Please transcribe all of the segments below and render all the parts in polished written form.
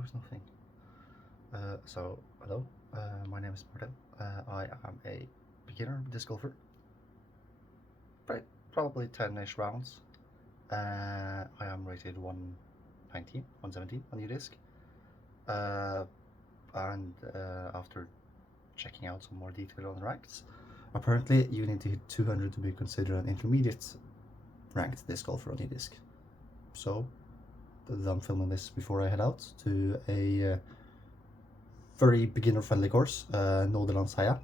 goes nothing. So, hello, my name is Martin. I am a beginner disc golfer. Right, probably 10-ish rounds. I am rated 119, 117 on Udisc. And after checking out some more detail on ranks, apparently you need to hit 200 to be considered an intermediate ranked disc golfer on Udisc. So, I'm filming this before I head out to a very beginner-friendly course, Nodelandsheia.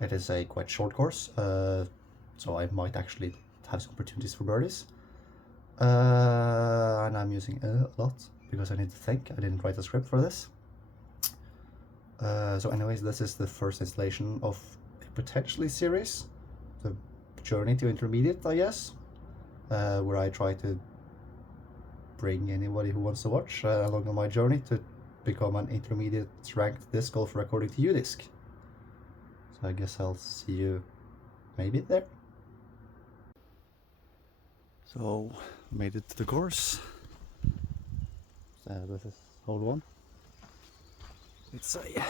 It is a quite short course, so I might actually have some opportunities for birdies. And I'm using a lot because I need to think. I didn't write a script for this. So anyways, this is the first installation of a potentially series, the journey to intermediate, I guess, where I try to bring anybody who wants to watch along on my journey to become an intermediate ranked disc golfer according to Udisc. So I guess I'll see you maybe there. So, made it to the course. This is hole 1. It's a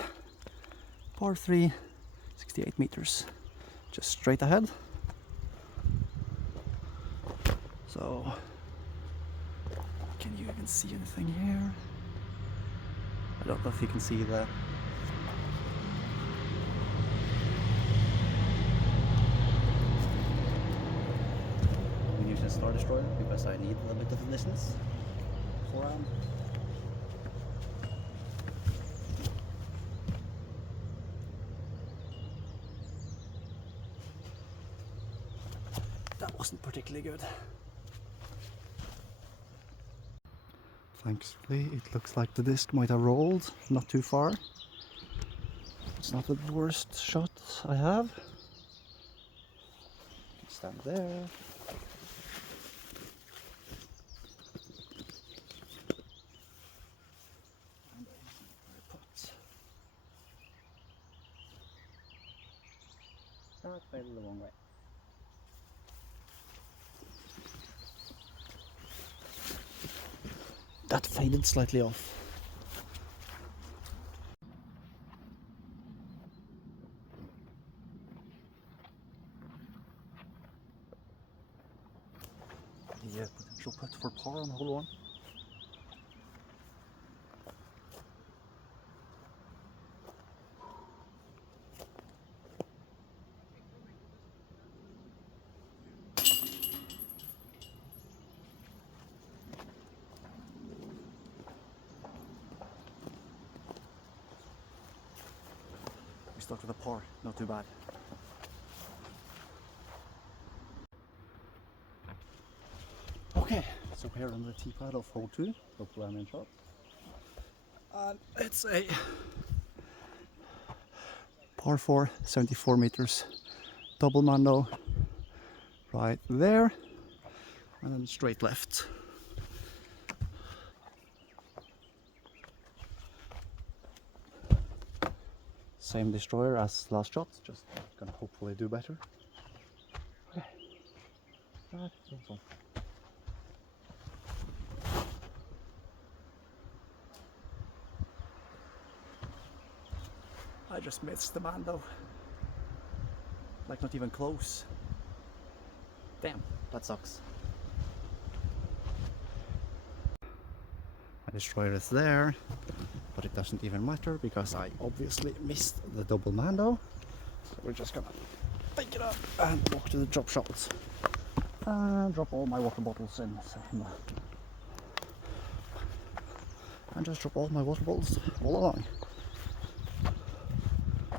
par 3, 68 meters, just straight ahead. So, can you even see anything here? I don't know if you can see that. I'm using a Star Destroyer because I need a bit of a distance. 4 round. That wasn't particularly good. Thankfully, it looks like the disc might have rolled not too far. It's not the worst shot I have. Stand there. That faded the wrong way. That faded slightly off. The potential putt for par on hole 1. We start with a par, not too bad. Okay, so here on the tee pad of hole 2, hopefully I'm in shot. And it's a par 4, 74 meters, double mando right there, and then straight left. Same destroyer as last shot, just gonna hopefully do better. Okay, that's all. I just missed the man though. Like not even close. Damn, that sucks. My destroyer is there, but it doesn't even matter because I obviously missed the double mando. So we're just gonna pick it up and walk to the drop shots. And drop all my water bottles in. And just drop all my water bottles all along.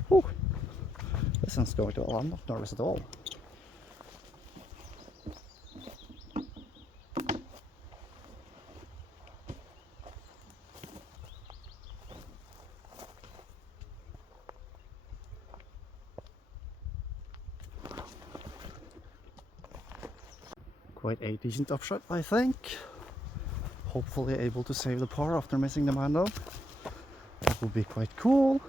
Whew. This one's going well. I'm not nervous at all. Quite a decent upshot, I think. Hopefully able to save the par after missing the mando. That would be quite cool.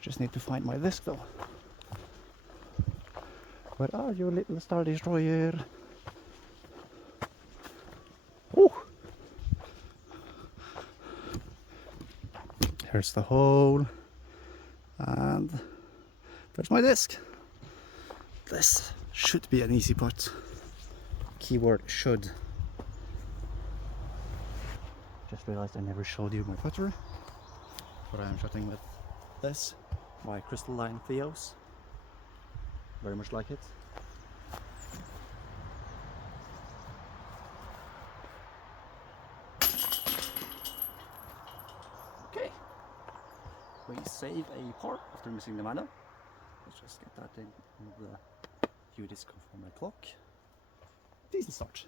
Just need to find my disc though. Where are you, little Star Destroyer? Oh! Here's the hole, and there's my disc. This should be an easy putt. Keyword should. Just realized I never showed you my putter, but I am shooting with this, my crystalline Theos. Very much like it. Okay, we save a par after missing the mana. Let's just get that in the Udisc from my clock. Decent start.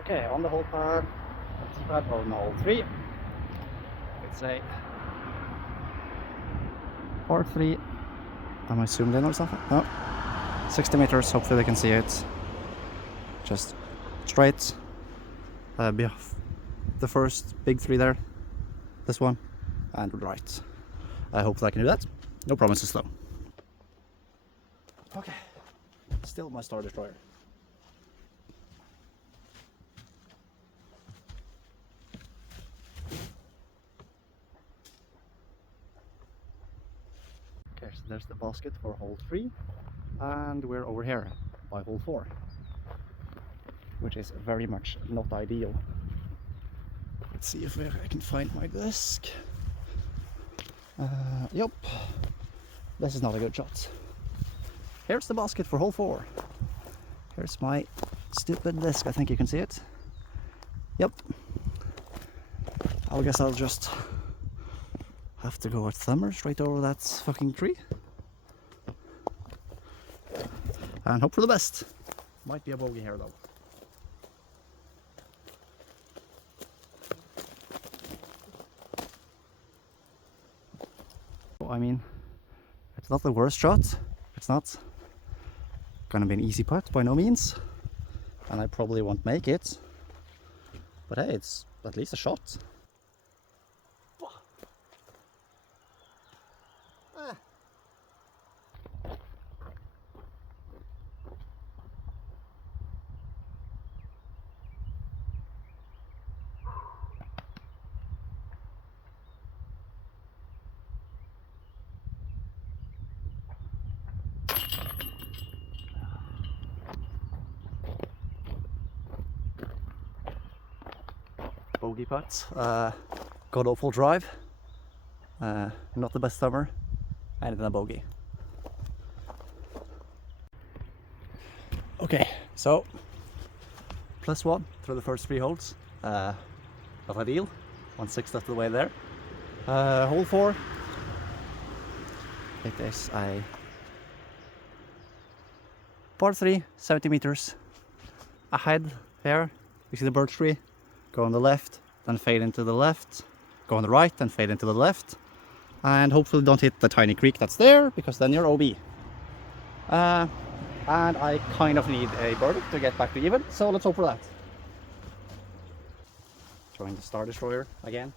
Okay, on the hole pad, tee pad on hole 3. It's a par 3. Am I zoomed in or something? No. 60 meters, hopefully they can see it. Just straight. The first big 3 there. This one. And right. I hope I can do that. No promises though. Okay. Still my star destroyer. Okay, so there's the basket for hole 3, and we're over here by hole 4, which is very much not ideal. Let's see if I can find my disc. Yup, this is not a good shot. Here's the basket for hole 4. Here's my stupid disc, I think you can see it. Yep. I guess I'll just have to go with thumber straight over that fucking tree. And hope for the best. Might be a bogey here though. I mean, it's not the worst shot. It's not gonna be an easy putt by no means. And I probably won't make it. But hey, it's at least a shot. Bogey putt, god awful drive, not the best summer, and then a bogey. Okay, so +1 through the first 3 holes, not ideal, 1/6 of the way there. Hole 4, it is a par 3, 70 meters, ahead here, you see the birch tree. Go on the left, then fade into the left. Go on the right, then fade into the left. And hopefully don't hit the tiny creek that's there, because then you're OB. And I kind of need a birdie to get back to even, so let's hope for that. Throwing the Star Destroyer again.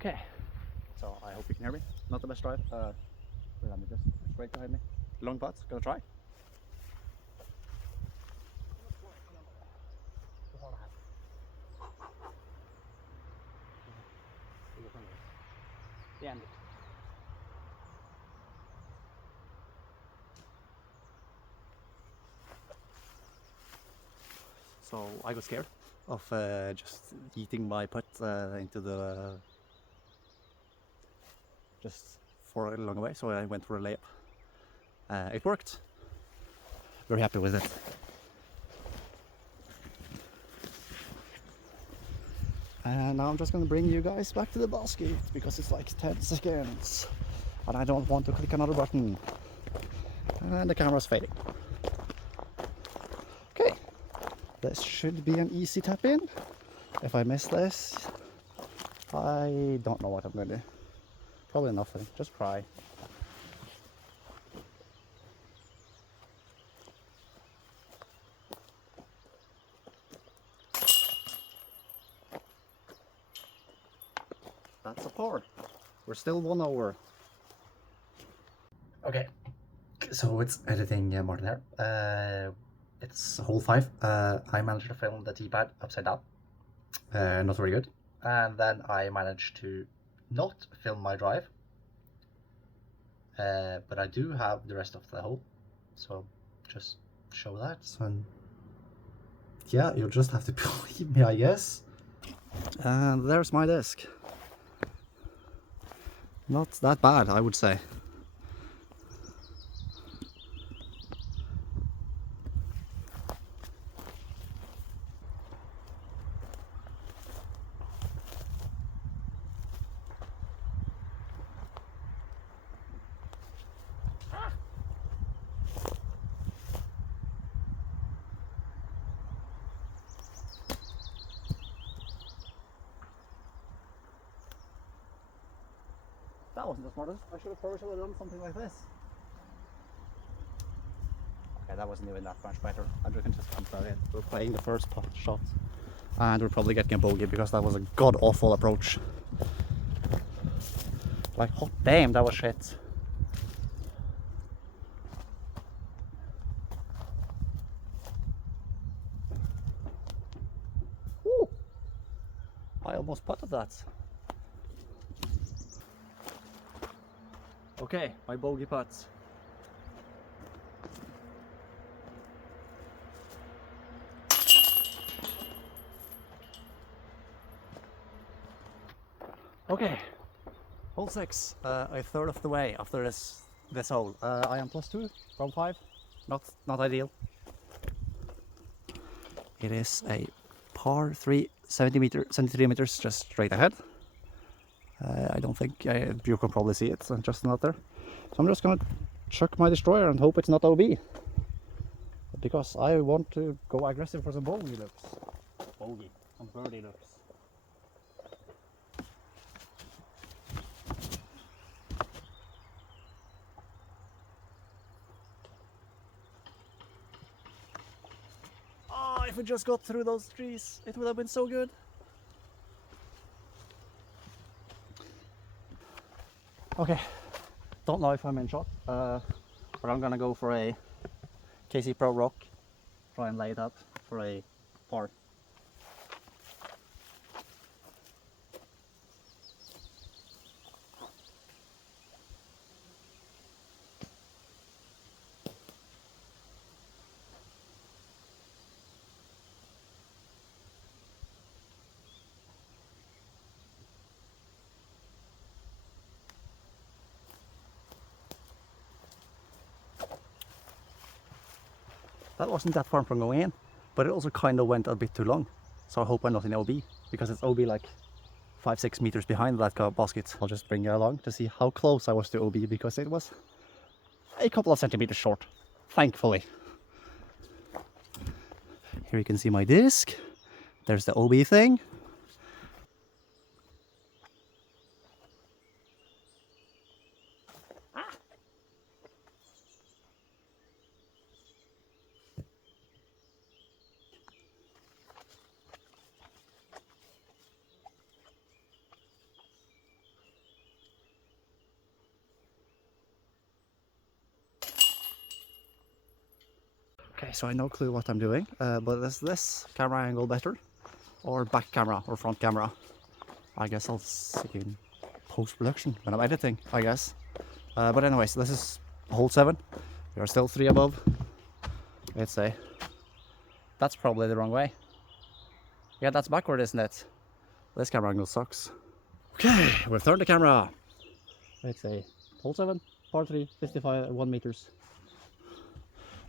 Okay. So I hope you can hear me. Not the best drive. Let me just straight behind me. Long putt. Gonna try. So I got scared of just eating my putt into the just for a long way, so I went for a layup. It worked. Very happy with it. And now I'm just going to bring you guys back to the basket because it's like 10 seconds and I don't want to click another button. And the camera's fading. Okay, this should be an easy tap in. If I miss this, I don't know what I'm going to do. Probably nothing, just cry. That's a par. We're still 1 over. Okay, so it's editing Martin here. It's hole 5. I managed to film the T-pad upside down. Not very good. And then I managed to not film my drive. But I do have the rest of the hole. So just show that. And yeah, you'll just have to believe me, I guess. And there's my disc. Not that bad, I would say. That wasn't the smartest. I should have probably done something like this. Okay, that wasn't even that much better. And we can just come that in. We're playing the first pot shot. And we're probably getting a bogey because that was a god-awful approach. Like, hot damn, that was shit. Ooh, I almost putted that. Okay, my bogey putts. Okay, hole 6, a third of the way after this hole. I am +2 from 5, not ideal. It is a par 3, 73 meters just straight ahead. I don't think you can probably see it, just not there. So I'm just gonna chuck my destroyer and hope it's not OB. Because I want to go aggressive for some bogey looks. Bogey, some birdie looks. Oh, if we just got through those trees, it would have been so good. Okay, don't know if I'm in shot, but I'm gonna go for a KC Pro Rock, try and lay it up for a par. That wasn't that far from going in, but it also kind of went a bit too long. So I hope I'm not in OB, because it's OB like 5-6 meters behind that basket. I'll just bring you along to see how close I was to OB, because it was a couple of centimeters short, thankfully. Here you can see my disc. There's the OB thing. Okay, so I no clue what I'm doing, but is this camera angle better? Or back camera, or front camera? I guess I'll see in post-production when I'm editing, I guess. But anyways, this is hole 7. We are still 3 above. Let's say. That's probably the wrong way. Yeah, that's backward, isn't it? This camera angle sucks. Okay, we've turned the camera. Let's say hole 7, par 3, 51 meters.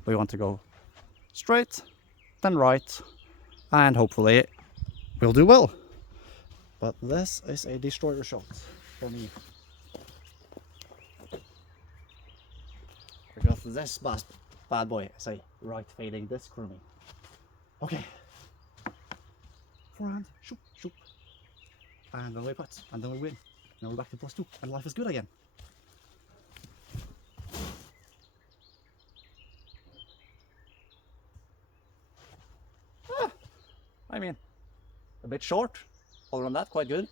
We want to go straight, then right, and hopefully we'll do well. But this is a destroyer shot for me. Because this bad boy is a right fading disc for me. Okay. Forehand, shoop, shoop. And then we putt, and then we win. Now we're back to +2, and life is good again. I mean, a bit short. Other than that, quite good.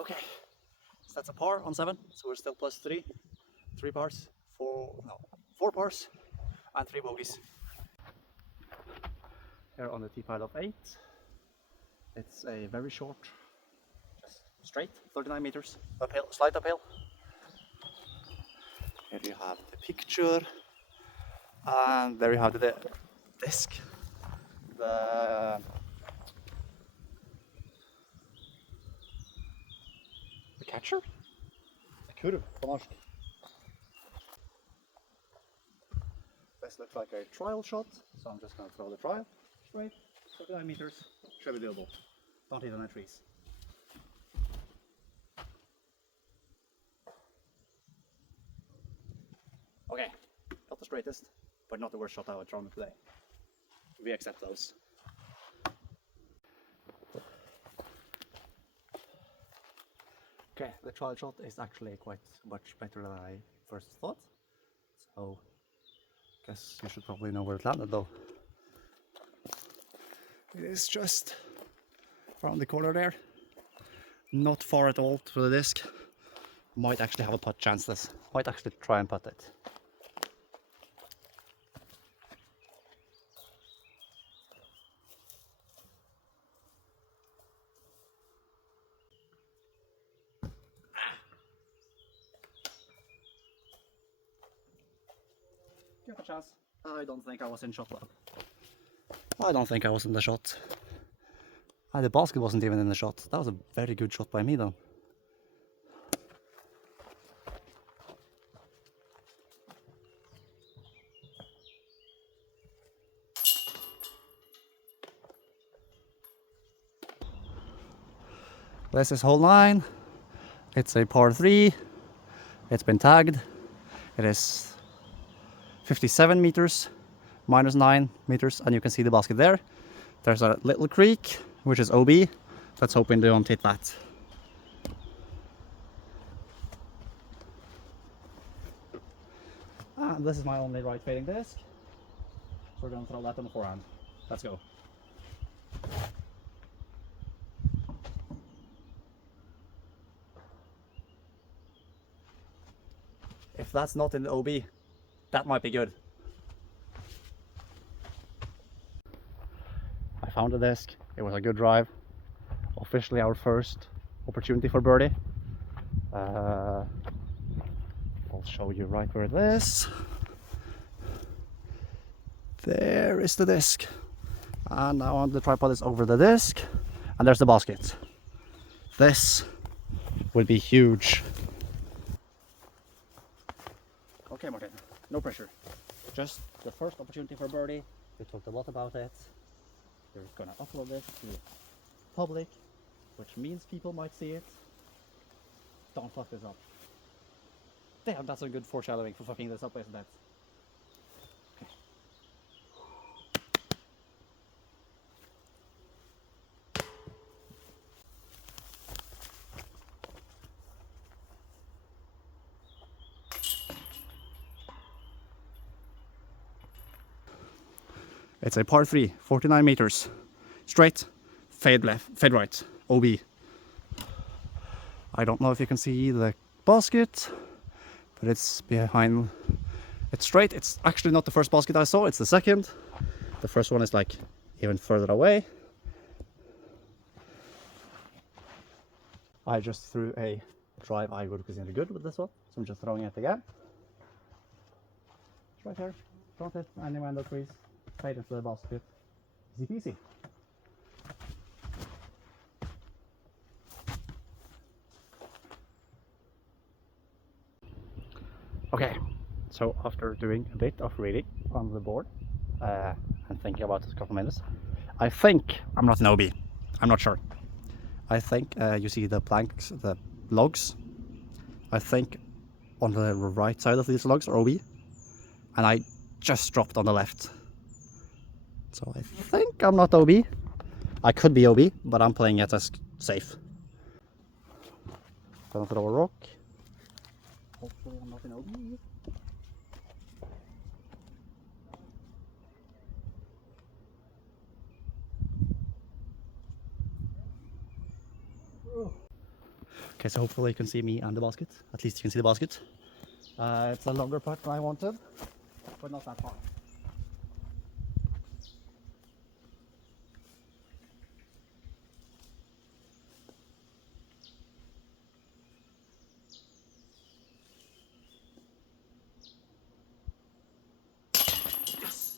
Okay, so that's a par on 7, so we're still plus 3. 3 pars, 4 pars, and 3 bogeys. Here on the tee pile of 8, it's a very short, just straight, 39 meters, uphill, slight uphill. Here you have the picture, and there you have the disc, the catcher, the kurv på norsk. This looks like a trial shot, so I'm just going to throw the trial straight, 39 meters, should be doable. Don't hit any trees. Okay, not the straightest, but not the worst shot I would throw today. We accept those. Okay, the trial shot is actually quite much better than I first thought, so I guess you should probably know where it landed though. It is just around the corner there, not far at all to the disc. Might actually have a putt chance this, might actually try and putt it. Give it a chance. I don't think I was in shot though. I don't think I was in the shot. The basket wasn't even in the shot. That was a very good shot by me though. This is hole 9. It's a par 3. It's been tagged. It is 57 meters, minus 9 meters, and you can see the basket there. There's a little creek, which is OB. Let's hope we don't hit that. And this is my only right fading disc. So we're going to throw that on the forehand. Let's go. If that's not in the OB, that might be good. I found the disc. It was a good drive. Officially our first opportunity for birdie. I'll show you right where it is. There is the disc. And now the tripod is over the disc. And there's the basket. This will be huge. Okay, Martin, no pressure. Just the first opportunity for birdie. We talked a lot about it. We're gonna upload this to public, which means people might see it. Don't fuck this up. Damn, that's a good foreshadowing for fucking this up, isn't it? Okay. It's a par 3, 49 meters. Straight, fade left, fade right, OB. I don't know if you can see the basket, but it's behind, it's straight. It's actually not the first basket I saw, it's the second. The first one is like even further away. I just threw a drive I would consider good with this one, so I'm just throwing it again. It's right here, don't hit any window trees. Fade into the basket. Easy peasy. Okay, so after doing a bit of reading on the board and thinking about it a couple minutes, I think I'm not an OB. I'm not sure. I think you see the planks, the logs. I think on the right side of these logs are OB, and I just dropped on the left. So I think I'm not OB. I could be OB, but I'm playing it as safe. Gonna throw a rock. Hopefully I'm not in OB. Okay, so hopefully you can see me and the basket. At least you can see the basket. It's a longer putt than I wanted, but not that far. Yes!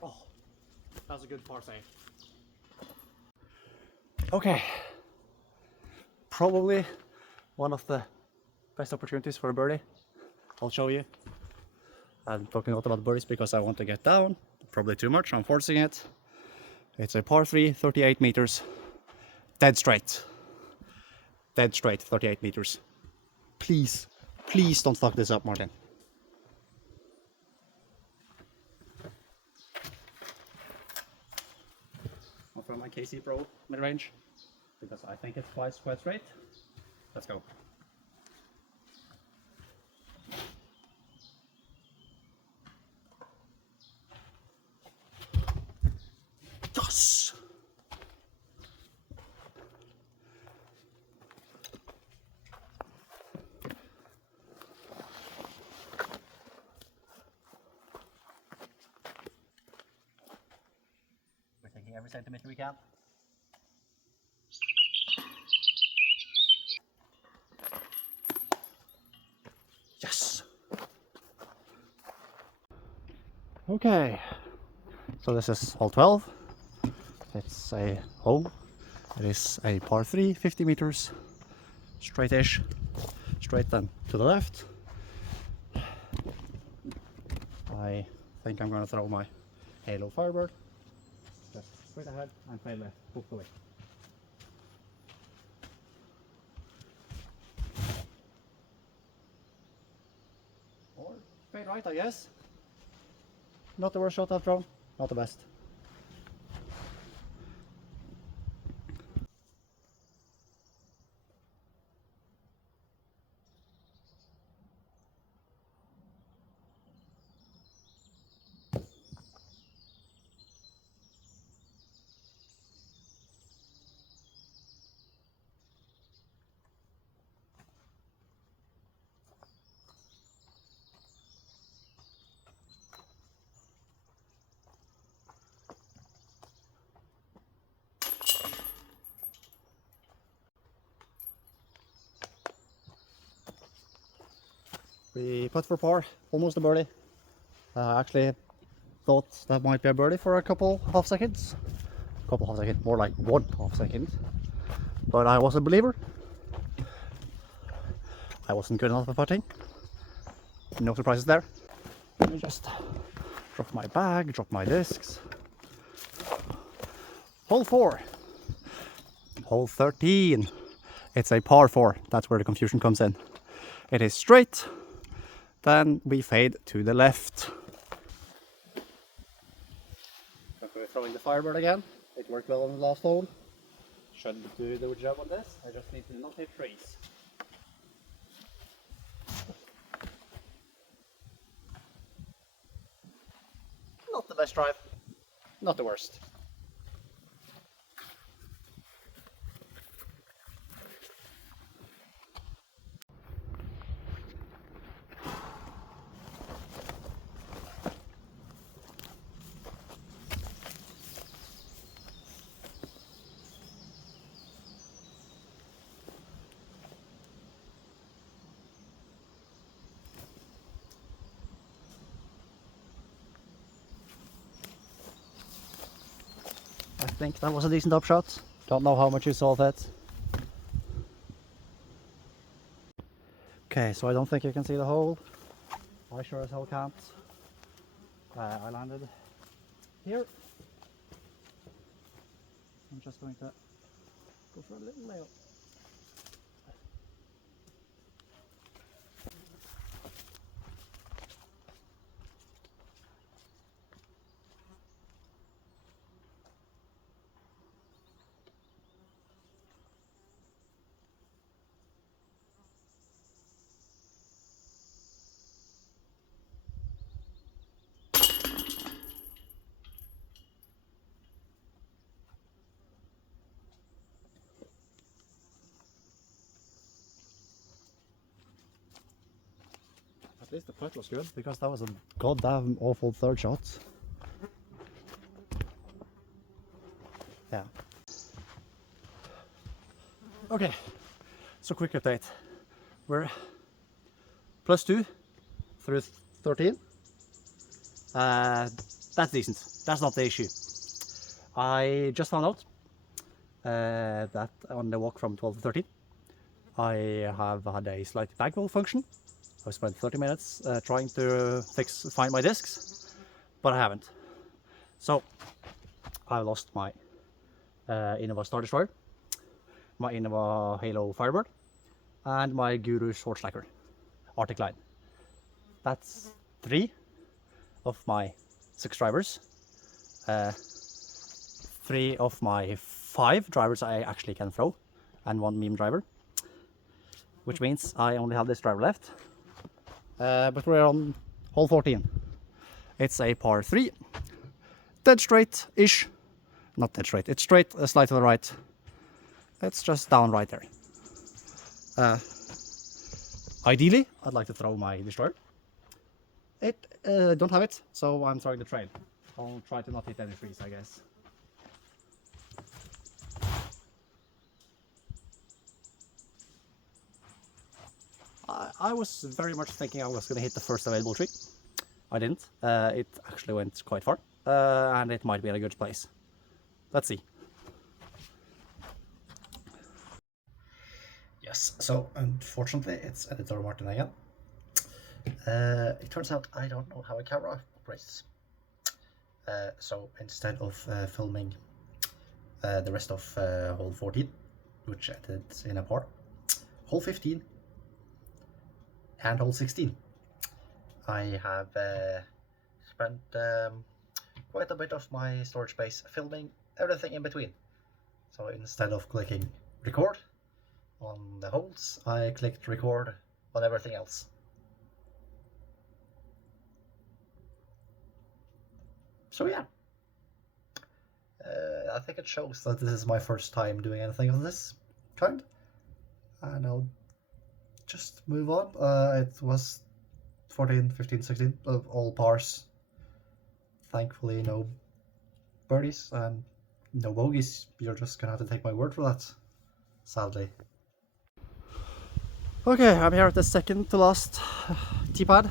Oh, that's a good par save. Okay. Probably one of the best opportunities for a birdie. I'll show you. I'm talking a lot about birdies because I want to get down. Probably too much, I'm forcing it. It's a par 3, 38 meters. Dead straight. Dead straight, 38 meters. Please, please don't fuck this up, Martin. I'll throw my KC Pro mid-range because I think it's quite straight. Let's go. Yes! We're taking every centimeter we can. Yes! Okay, so this is hole 12. It's a hole. It is a par 3, 50 meters, straight-ish, straight then to the left. I think I'm going to throw my Halo Firebird just straight ahead and play left, hopefully. Or straight right, I guess. Not the worst shot I've thrown, not the best. We put for par, almost a birdie. Actually thought that might be a birdie for a couple half seconds. More like 1/2 second. But I was a believer. I wasn't good enough at putting. No surprises there. Let me just drop my bag, drop my discs. Hole 4. Hole 13. It's a par 4. That's where the confusion comes in. It is straight. Then we fade to the left. We're throwing the Firebird again. It worked well on the last hole. Should do the job on this. I just need to not hit trees. Not the best drive. Not the worst. I think that was a decent upshot. Don't know how much you saw of that. Okay, so I don't think you can see the hole. I sure as hell can't. I landed here. I'm just going to go for a little layup. At least the putt was good, because that was a goddamn awful third shot. Yeah. Okay, so quick update. We're +2 through 13. That's decent. That's not the issue. I just found out that on the walk from 12 to 13, I have had a slight bag malfunction. I've spent 30 minutes trying to find my discs, but I haven't. So I lost my Innova Star Destroyer, my Innova Halo Firebird, and my Guru Short Slacker Arctic Line. That's 3 of my 6 drivers. 3 of my 5 drivers I actually can throw, and 1 meme driver, which means I only have this driver left. But we're on hole 14. It's a par 3, dead straight-ish. Not dead straight, it's straight, a slide to the right. It's just down right there. Ideally, I'd like to throw my destroyer. Don't have it, so I'm throwing the trail. I'll try to not hit any trees, I guess. I was very much thinking I was going to hit the first available tree. I didn't. It actually went quite far, and it might be in a good place. Let's see. Yes, so unfortunately it's Editor Martin again. It turns out I don't know how a camera operates. So instead of filming the rest of hole 14, which ended in a par, hole 15 and hole 16, I have spent quite a bit of my storage space filming everything in between. So instead of clicking record on the holes, I clicked record on everything else. So yeah, I think it shows that this is my first time doing anything of this kind, and I'll just move on. It was 14, 15, 16 of all pars. Thankfully no birdies and no bogeys. You're just gonna have to take my word for that, sadly. Okay, I'm here at the second to last tee pad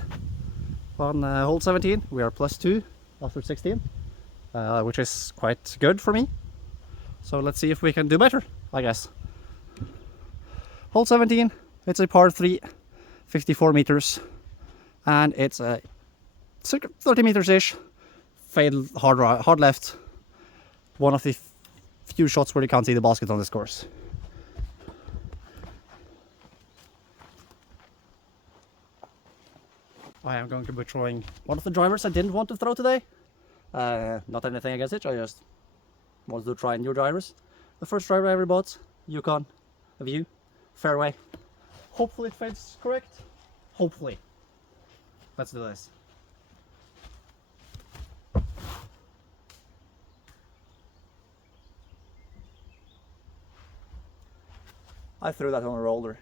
on hole 17. We are +2 after 16, which is quite good for me. So let's see if we can do better, I guess. Hole 17, it's a par 3, 54 meters, and it's a 30 meters-ish, fade hard left. One of the few shots where you can't see the basket on this course. I am going to be throwing one of the drivers I didn't want to throw today. Not anything against it, I just wanted to try new drivers. The first driver I ever bought, Yukon, a View, fairway. Hopefully it fades correct. Hopefully. Let's do this. I threw that on a roller.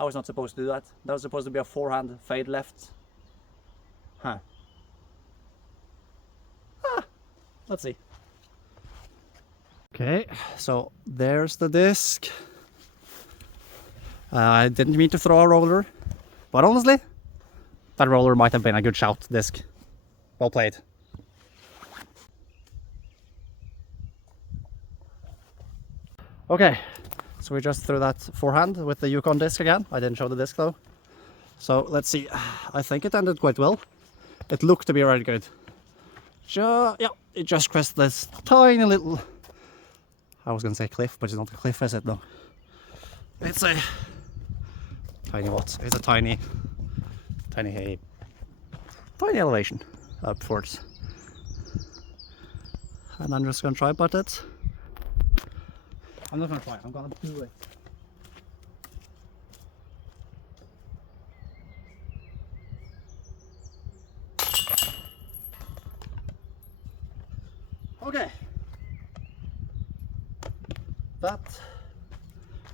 I was not supposed to do that. That was supposed to be a forehand fade left. Huh. Let's see. Okay, so there's the disc. I didn't mean to throw a roller, but honestly, that roller might have been a good shout disc. Well played. Okay, so we just threw that forehand with the Yukon disc again. I didn't show the disc though. So let's see. I think it ended quite well. It looked to be really good. Yeah, it just crossed this tiny little, I was gonna say cliff, but it's not a cliff, is it? No. It's a tiny what? It's a tiny elevation upwards. And I'm just gonna try putt it. I'm not gonna try, I'm gonna do it. Okay. That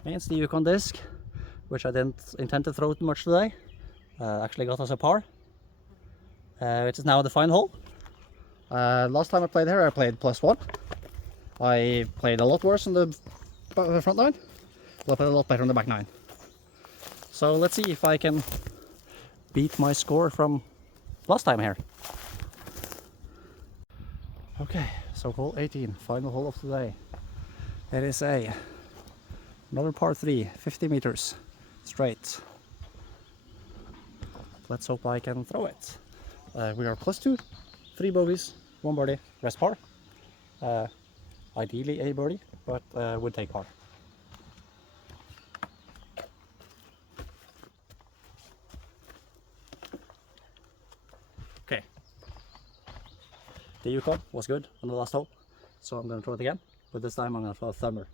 means the Yukon disc, which I didn't intend to throw much today, actually got us a par. It is now the final hole. Last time I played here I played +1. I played a lot worse on the front nine. I played a lot better on the back nine. So let's see if I can beat my score from last time here. Okay, so hole 18, final hole of the day. It is another par 3, 50 meters straight. Let's hope I can throw it. We are +2, 3 bogeys, 1 birdie, rest par. Ideally a birdie, but would take par. Okay. The Yukon was good on the last hole, so I'm going to throw it again, but this time I'm going to throw a thumber.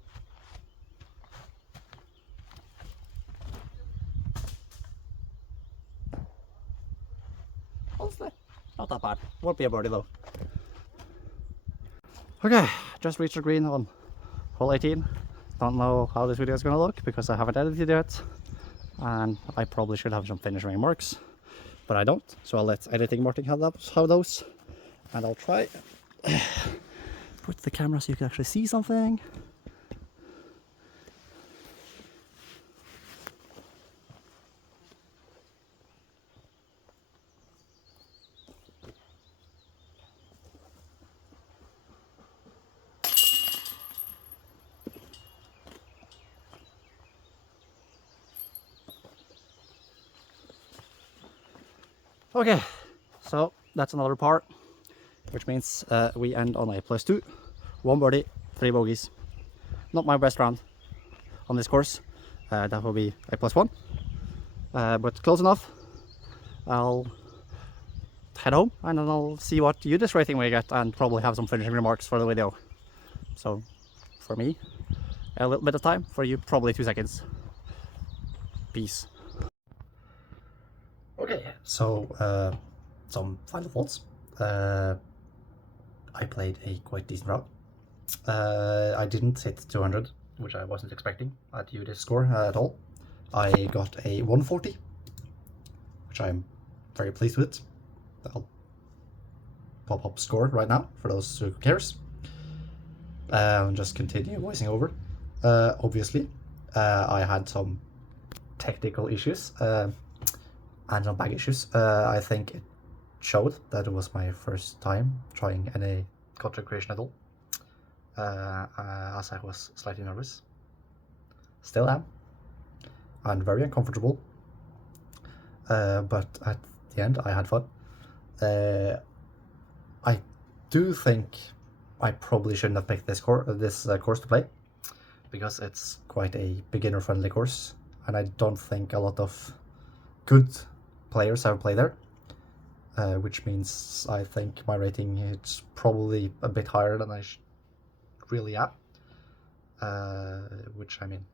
Honestly, not that bad. Won't be a birdie though. Okay, just reached the green on hole 18. Don't know how this video is going to look because I haven't edited it yet, and I probably should have some finishing remarks, but I don't, so I'll let editing Martin have those, and I'll try put the camera so you can actually see something. Okay, so that's another par, which means we end on a +2, 1 birdie, 3 bogeys. Not my best round on this course. That will be a +1, but close enough. I'll head home and then I'll see what Udisc rating we get and probably have some finishing remarks for the video. So for me, a little bit of time, for you probably 2 seconds. Peace. Okay, so some final thoughts. I played a quite decent round. I didn't hit 200, which I wasn't expecting at Udisc score at all. I got a 140, which I'm very pleased with. I'll pop up score right now for those who cares. Just continue voicing over. Obviously, I had some technical issues and some bag issues. I think it showed that it was my first time trying any content creation at all, as I was slightly nervous. Still am, and very uncomfortable, but at the end I had fun. I do think I probably shouldn't have picked this course to play, because it's quite a beginner friendly course, and I don't think a lot of good players have played there, which means I think my rating is probably a bit higher than I really am, which, I mean,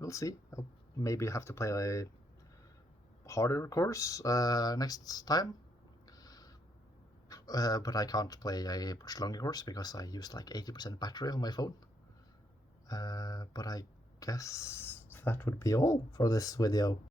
we'll see. I'll maybe have to play a harder course next time, but I can't play a much longer course because I used like 80% battery on my phone. But I guess that would be all for this video.